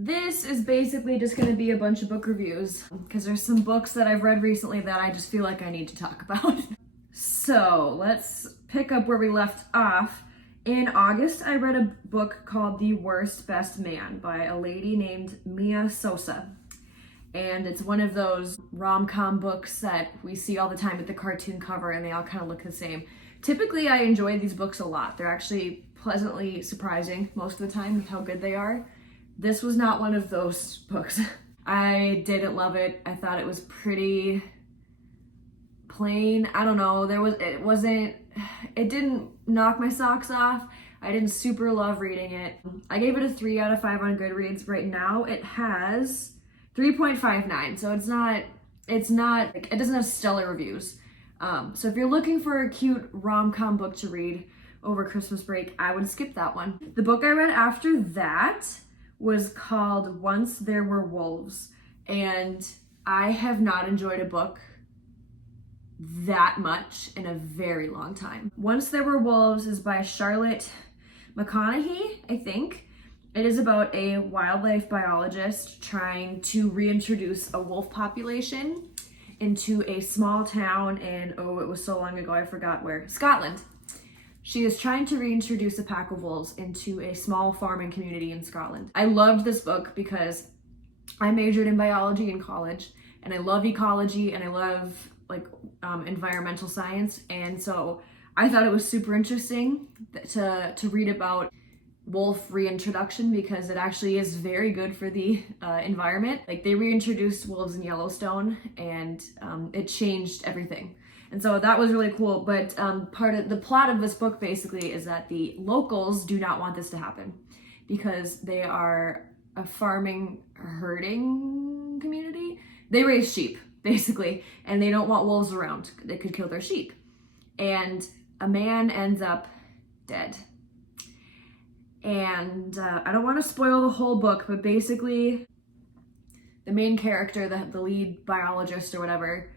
This is basically just going to be a bunch of book reviews because there's some books that I've read recently that I just feel like I need to talk about. So let's pick up where we left off. In August, I read a book called The Worst Best Man by a lady named Mia Sosa. And it's one of those rom-com books that we see all the time with the cartoon cover, and they all kind of look the same. Typically, I enjoy these books a lot. They're actually pleasantly surprising most of the time with how good they are. This was not one of those books. I didn't love it. I thought it was pretty plain. I don't know. It didn't knock my socks off. I didn't super love reading it. I gave it a 3 out of 5 on Goodreads. Right now it has 3.59. So it doesn't have stellar reviews. So if you're looking for a cute rom-com book to read over Christmas break, I would skip that one. The book I read after that was called Once There Were Wolves, and I have not enjoyed a book that much in a very long time. Once There Were Wolves is by Charlotte McConaughey, I think. It is about a wildlife biologist trying to reintroduce a wolf population into a small town in, it was so long ago I forgot where, Scotland. She is trying to reintroduce a pack of wolves into a small farming community in Scotland. I loved this book because I majored in biology in college, and I love ecology, and I love environmental science, and so I thought it was super interesting to read about wolf reintroduction because it actually is very good for the environment. Like, they reintroduced wolves in Yellowstone, and it changed everything. And so that was really cool. But part of the plot of this book basically is that the locals do not want this to happen because they are a farming, herding community. They raise sheep, basically, and they don't want wolves around. They could kill their sheep. And a man ends up dead. And I don't want to spoil the whole book, but basically the main character, the lead biologist or whatever,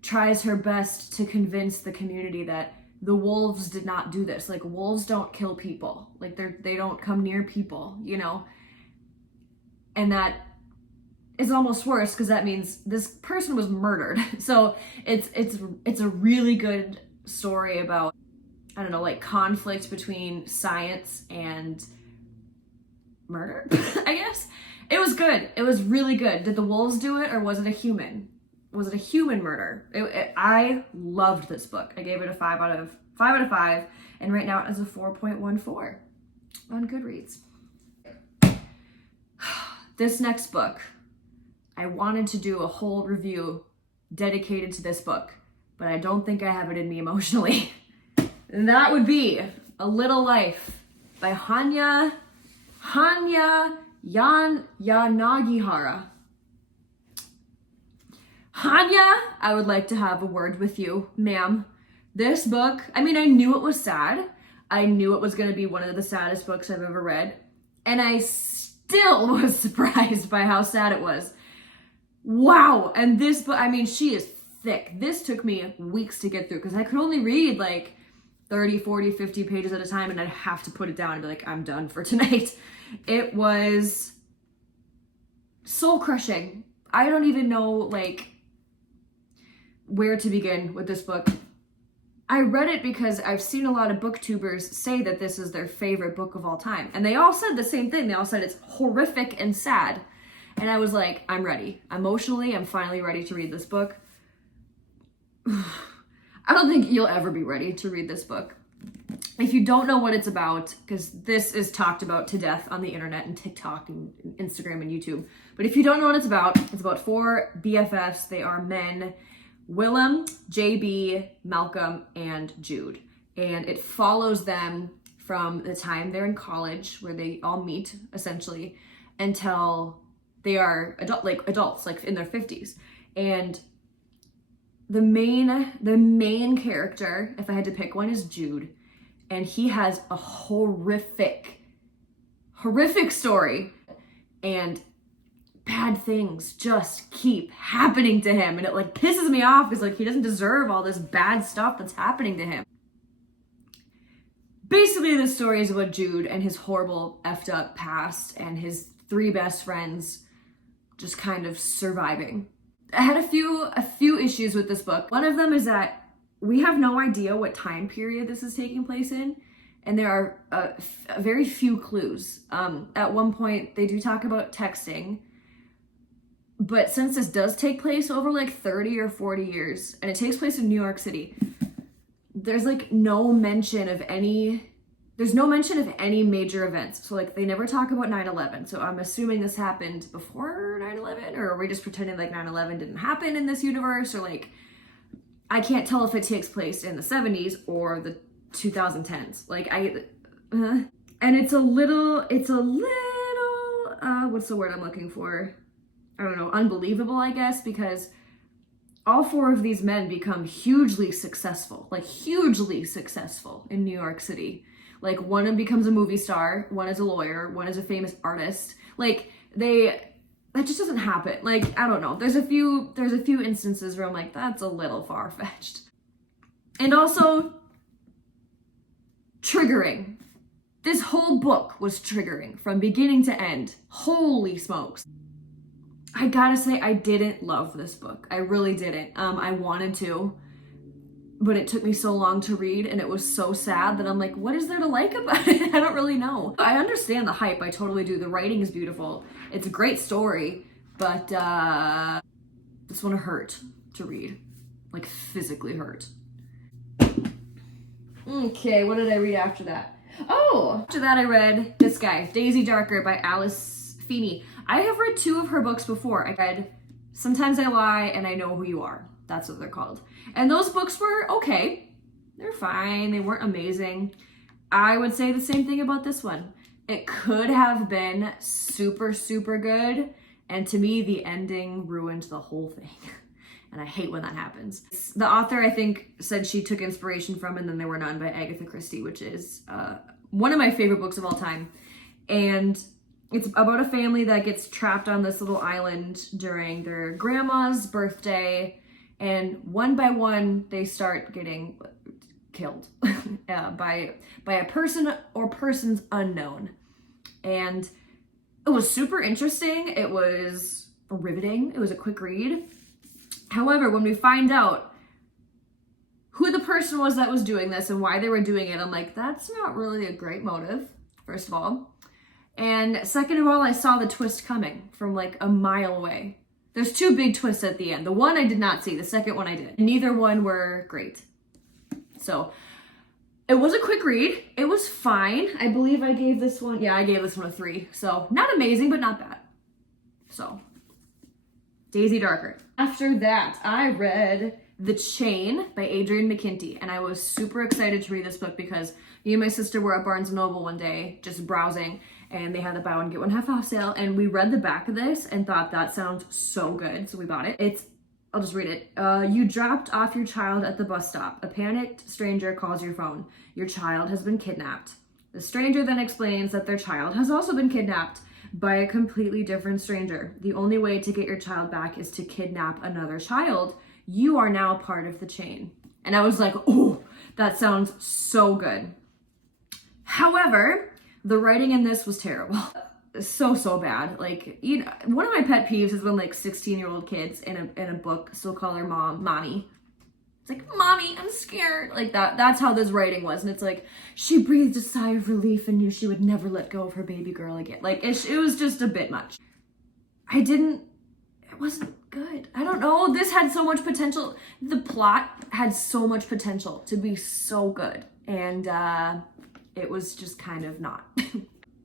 tries her best to convince the community that the wolves did not do this. Like, wolves don't kill people. Like, they don't come near people, you know? And that is almost worse because that means this person was murdered. So it's a really good story about, I don't know, like conflict between science and murder, I guess. It was good. It was really good. Did the wolves do it, or was it a human? Was it a human murder? I loved this book. I gave it a 5 out of 5, and right now it has a 4.14 on Goodreads. This next book, I wanted to do a whole review dedicated to this book, but I don't think I have it in me emotionally. And that would be A Little Life by Hanya Yanagihara. Hanya, I would like to have a word with you, ma'am. This book, I mean, I knew it was sad. I knew it was going to be one of the saddest books I've ever read. And I still was surprised by how sad it was. Wow. And this book, I mean, she is thick. This took me weeks to get through because I could only read like 30, 40, 50 pages at a time, and I'd have to put it down and be like, I'm done for tonight. It was soul crushing. I don't even know where to begin with this book. I read it because I've seen a lot of booktubers say that this is their favorite book of all time. And they all said the same thing. They all said it's horrific and sad. And I was like, I'm ready. Emotionally, I'm finally ready to read this book. I don't think you'll ever be ready to read this book. If you don't know what it's about, because this is talked about to death on the internet and TikTok and Instagram and YouTube. But if you don't know what it's about 4 BFFs. They are men: Willem, JB, Malcolm, and Jude. And it follows them from the time they're in college, where they all meet, essentially, until they are adults, like in their 50s. And the main character, if I had to pick one, is Jude. And he has a horrific story. And bad things just keep happening to him, and it pisses me off because he doesn't deserve all this bad stuff that's happening to him. Basically, this story is about Jude and his horrible effed up past and his three best friends just kind of surviving. I had a few issues with this book. One of them is that we have no idea what time period this is taking place in, and there are very few clues. At one point, they do talk about texting, but since this does take place over like 30 or 40 years, and it takes place in New York City, there's like no mention of any major events. So like they never talk about 9/11. So I'm assuming this happened before 9/11, or are we just pretending like 9/11 didn't happen in this universe? Or like, I can't tell if it takes place in the 70s or the 2010s. Like and it's a little, what's the word I'm looking for? I don't know, unbelievable, I guess, because all four of these men become hugely successful in New York City. Like, one of them becomes a movie star, one is a lawyer, one is a famous artist. Like, that just doesn't happen. Like, I don't know. There's a few instances where I'm like, that's a little far-fetched. And also, triggering. This whole book was triggering from beginning to end. Holy smokes. I gotta say, I didn't love this book. I really didn't. I wanted to, but it took me so long to read, and it was so sad that I'm like, what is there to like about it? I don't really know. I understand the hype. I totally do. The writing is beautiful. It's a great story, but this one hurt to read. Like, physically hurt. Okay, what did I read after that? Oh, after that I read this guy, Daisy Darker by Alice Feeney. I have read two of her books before. I read Sometimes I Lie and I Know Who You Are. That's what they're called. And those books were okay. They're fine. They weren't amazing. I would say the same thing about this one. It could have been super, super good. And to me, the ending ruined the whole thing. And I hate when that happens. The author, I think, said she took inspiration from And Then There Were None by Agatha Christie, which is one of my favorite books of all time. And it's about a family that gets trapped on this little island during their grandma's birthday. And one by one, they start getting killed by a person or persons unknown. And it was super interesting. It was riveting. It was a quick read. However, when we find out who the person was that was doing this and why they were doing it, I'm like, that's not really a great motive, first of all. And second of all, I saw the twist coming from like a mile away. There's two big twists at the end. The one I did not see, the second one I did. Neither one were great. So it was a quick read. It was fine. I believe I gave this one, I gave this one a 3. So not amazing, but not bad. So Daisy Darker. After that, I read The Chain by Adrian McKinty, and I was super excited to read this book because me and my sister were at Barnes & Noble one day just browsing, and they had the buy one get one half off sale, and we read the back of this and thought that sounds so good, so we bought it. I'll just read it. You dropped off your child at the bus stop. A panicked stranger calls your phone. Your child has been kidnapped. The stranger then explains that their child has also been kidnapped by a completely different stranger. The only way to get your child back is to kidnap another child. You are now part of the chain. And I was like, oh, that sounds so good. However, the writing in this was terrible. So bad. Like, you know, one of my pet peeves is when like 16-year-old kids in a book still call their mom mommy. It's like, mommy, I'm scared. Like that's how this writing was. And it's like, she breathed a sigh of relief and knew she would never let go of her baby girl again. Like, it was just a bit much. It wasn't good. I don't know. This had so much potential. The plot had so much potential to be so good. And it was just kind of not.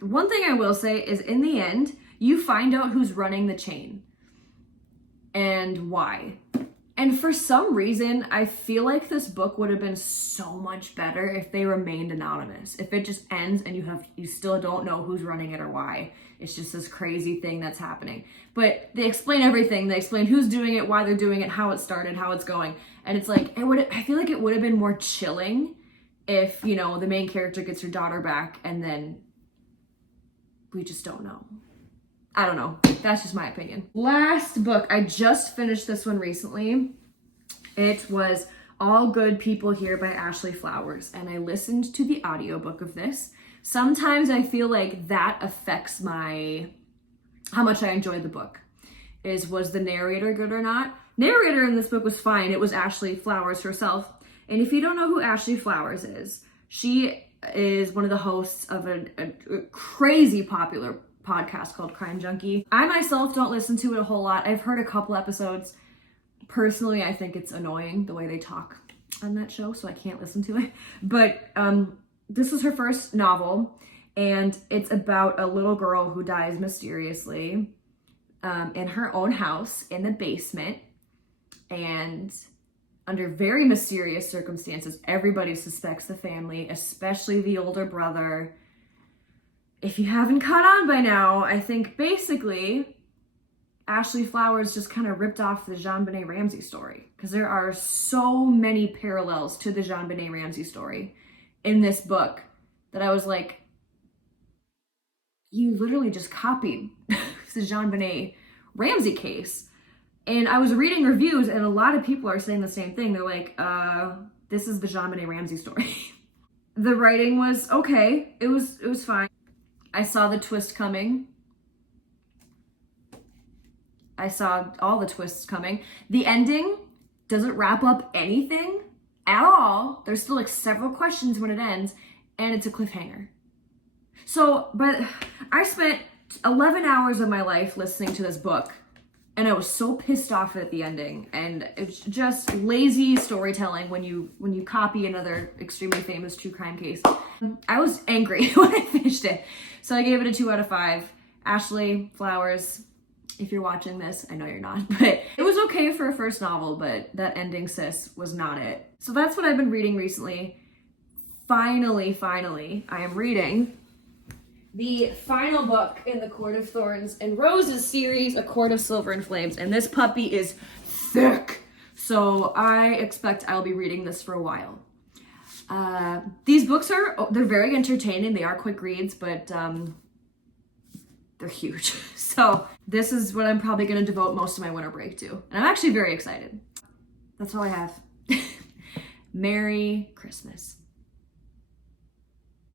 One thing I will say is in the end, you find out who's running the chain and why. And for some reason, I feel like this book would have been so much better if they remained anonymous. If it just ends and you still don't know who's running it or why. It's just this crazy thing that's happening. But they explain everything. They explain who's doing it, why they're doing it, how it started, how it's going. And it's like, I feel like it would have been more chilling if, you know, the main character gets her daughter back and then we just don't know. I don't know. That's just my opinion. Last book. I just finished this one recently. It was All Good People Here by Ashley Flowers. And I listened to the audiobook of this. Sometimes I feel like that affects my how much I enjoyed the book. Was the narrator good or not? Narrator in this book was fine. It was Ashley Flowers herself. And if you don't know who Ashley Flowers is, she is one of the hosts of a crazy popular podcast called Crime Junkie. I myself don't listen to it a whole lot. I've heard a couple episodes. Personally, I think it's annoying the way they talk on that show, so I can't listen to it. But this is her first novel, and it's about a little girl who dies mysteriously in her own house in the basement, and under very mysterious circumstances. Everybody suspects the family, especially the older brother. If you haven't caught on by now, I think basically Ashley Flowers just kind of ripped off the JonBenét Ramsey story, because there are so many parallels to the JonBenét Ramsey story in this book that I was like, you literally just copied the JonBenét Ramsey case. And I was reading reviews, and a lot of people are saying the same thing. They're like, this is the JonBenét Ramsey story. The writing was okay. It was fine. I saw the twist coming. I saw all the twists coming. The ending doesn't wrap up anything at all. There's still like several questions when it ends, and it's a cliffhanger. So, but I spent 11 hours of my life listening to this book, and I was so pissed off at the ending. And it's just lazy storytelling when you copy another extremely famous true crime case. I was angry when I finished it. So I gave it a 2 out of 5. Ashley Flowers, if you're watching this, I know you're not, but it was okay for a first novel, but that ending, sis, was not it. So that's what I've been reading recently. Finally, I am reading the final book in the Court of Thorns and Roses series, A Court of Silver and Flames, and this puppy is thick. So I expect I'll be reading this for a while. These books they're very entertaining. They are quick reads, but they're huge. So this is what I'm probably going to devote most of my winter break to. And I'm actually very excited. That's all I have. Merry Christmas.